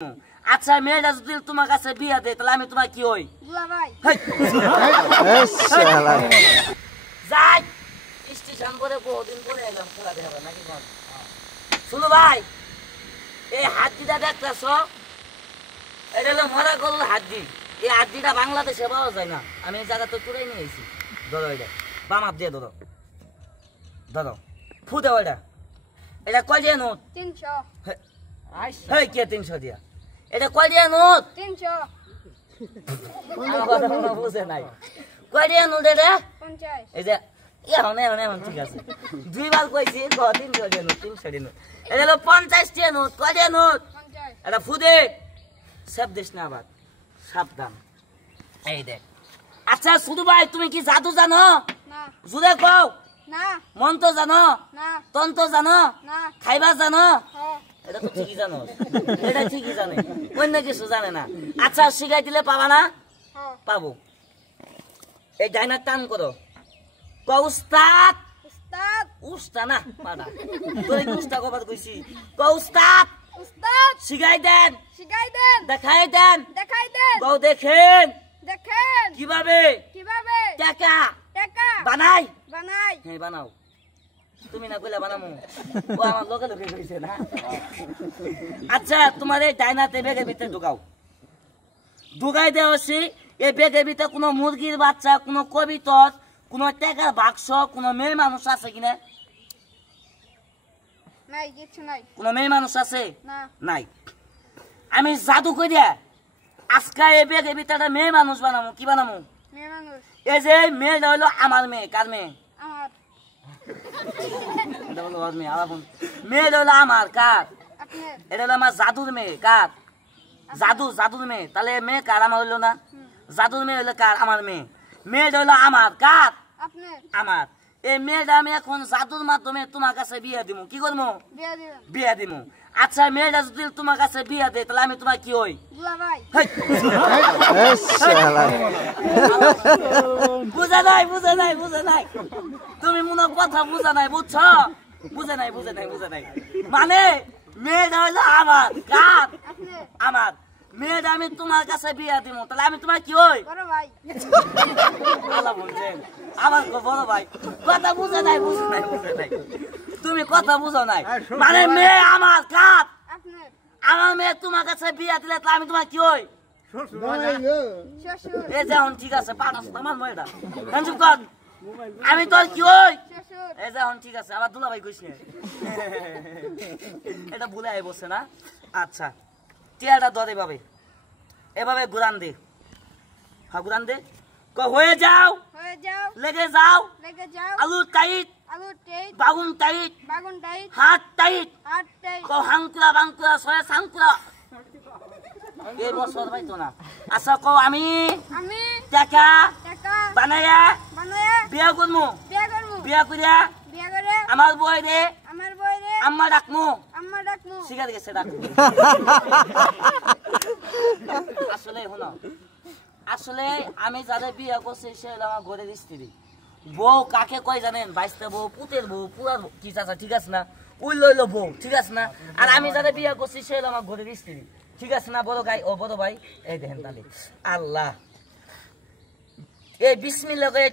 আচ্ছা মেয়েটা যদি তোমার কাছে বিয়া দেয় তাহলে আমি তোমার কি হই? যাই স্টেশন করে বহুদিন পরে এলাম খেলা দেখাবে নাকি? শুনো ভাই, এই হাড্ডিটা দেখতেছ, এটা হলো মরা গরুর হাড্ডি। এই হাড্ডিটা বাংলাদেশে পাওয়া যায় না। আমি এই জায়গা তো তুলে নিয়ে এসেছি। ধরো এটা বাম হাত দিয়ে ধরো, ধরো ফু দেও। এটা কয় দিয়ে নোট? 300। হেই কে 300 দিয়া? এটা কয় দিয়ে নোট? 300। বুঝে নাই কয় দিয়ে নোট এটা? 50। এই যে এখন ঠিক আছে, দুইবার কইছি 300 দিয়ে নোট, 300 দিয়ে নোট। এটা হলো 50 দিয়ে নোট। কয় দিয়ে নোট? 50। এটা ফু দে, সব দিস না আবার, সাবধান। এই দেখ। আচ্ছা শুধু ভাই, তুমি কি জাদু জানো? না। জুড়ে কও। না। মন্ত্র জানো? না। তন্ত্র জানো? না। খাইবা জানো? হ্যাঁ। এটা তো ঠিকই জানো, এটা ঠিকই জানে, অন্য কিছু জানে না। আচ্ছা শিখাই দিলে পাবা না? হ্যাঁ। পাবো। এই ডাইনার টান করো, কৌস্তাদ। উস্তাদ। উস্তা না পানা, তোর কি উস্তা কবার কইছি? কৌস্তাদ। উস্তাদ। শিখাই দেন, শিখাই দেন। দেখাই দেন। দেখাই দেন। কও দেখেন দেখেন কিভাবে কিভাবে টাকা টাকা বানাই। বানাই। হ্যাঁ বানাও। তুমি না কইলা বানামু, ও আমার লোকে লোকে কইছে না। আচ্ছা তোমার এই ডাইনাতে ব্যাগের ভিতরে ঢুকাও, ঢুকাই দেওয়া হচ্ছে। এই ব্যাগের ভিতরে কোনো মুরগির বাচ্চা, কোনো কবিতর, কোনো টাকার বাক্স, কোনো মেয়ে মানুষ আছে কিনা? নাই, কিছু নাই। কোনো মেয়ে মানুষ আছে? না। নাই। আমি জাদু কই দিয়া আজকে এই ব্যাগের ভিতরে মেয়ে মানুষ বানামু। কি বানামু? মেয়ে মানুষ। এই যে মেয়েটা হইলো আমার মেয়ে। কার মেয়ে? আমার। এটা হলো ওর মেয়ে। আবার মেয়েটা হইলো আমার। কার? আপনার। এটা হলো আমার জাদুর মেয়ে। কার? জাদুর মেয়ে। তাহলে মেয়ে কার? আমার হইলো না? জাদুর মেয়ে হইলো কার? আমার মেয়ে। মেয়েটা হইলো আমার। কার? আপনার। আমার। এই মেয়েটা আমি এখন জাদুর মাধ্যমে তোমার কাছে বিয়ে দিমু। কি করবো? বিয়া দিবেন। বিয়ে দিমু। আচ্ছা মেয়েটা যদি তোমার কাছে বিয়ে দেয় তাহলে আমি তোমার কি হই? দুলাভাই। বুঝে নাই। তুমি মনে কথা বুঝে নাই, বুঝছো? বুঝে নাই। মানে মেয়েটা হইলো আমার। কার? আপনার। আমার। মেয়েটা আমি তোমার কাছে বিয়ে দিব, তাহলে আমি তোমার কি হই? বড় ভাই। আল্লাহ বলছেন আমার বড় ভাই। কথা বুঝে নাই। তুমি কথা বুঝো নাই। মানে মেয়ে আমার। কার? আপনার। আমার মেয়ে তোমার কাছে বিয়ে দিলে তাহলে আমি তোমার কি হই? শ্বশুর। এই যে এখন ঠিক আছে, পাঠাস আমার মেয়েটা আমি তোর কি হই? শ্বশুর। এই যে এখন ঠিক আছে, আবার দুলাভাই কইছে। এটা ভুলে আই বসে না। আচ্ছা টিয়াটা ধরে এভাবে ঘুরান দে। হ্যাঁ ঘুরান দে। হয়ে যাও, হয়ে যাও। লেগে যাও, লেগে যাও। আলু টাইট, আলু টাইট। বাগুন টাইট, বাগুন টাইট। হাত টাইট, হাত টাইট। হাঙ্কুরা বাঙ্কুরা সয়া সাঙ্কুরা। এই বছর পাইতো না। আচ্ছা কও আমি আমি টাকা টাকা বানাইয়া বানায় বিয়া করবো। বিয়া করব। বিয়া করিয়া বিয়া করে আমার বই রে আমার বইরে আম্মা ডাকমু। আম্মা ডাকমু। শিকার গেছে ডাক। আসলে আমি যাদের বিয়ে করছি সে হলো আমার ঘরের স্ত্রী। বউ কাকে কয় জানেন? বাইশটা বউ, পুতের বউ, পুরা কি চাচা, ঠিক আছে না? ওই লইলো বউ, ঠিক আছে না? আর আমি যাদের বিয়ে করছি সে হলো আমার ঘরের স্ত্রী, ঠিক আছে না? বড় গাই ও বড় ভাই, এই দেখেন তাহলে আল্লাহ এই বিসমিল্লাহ করে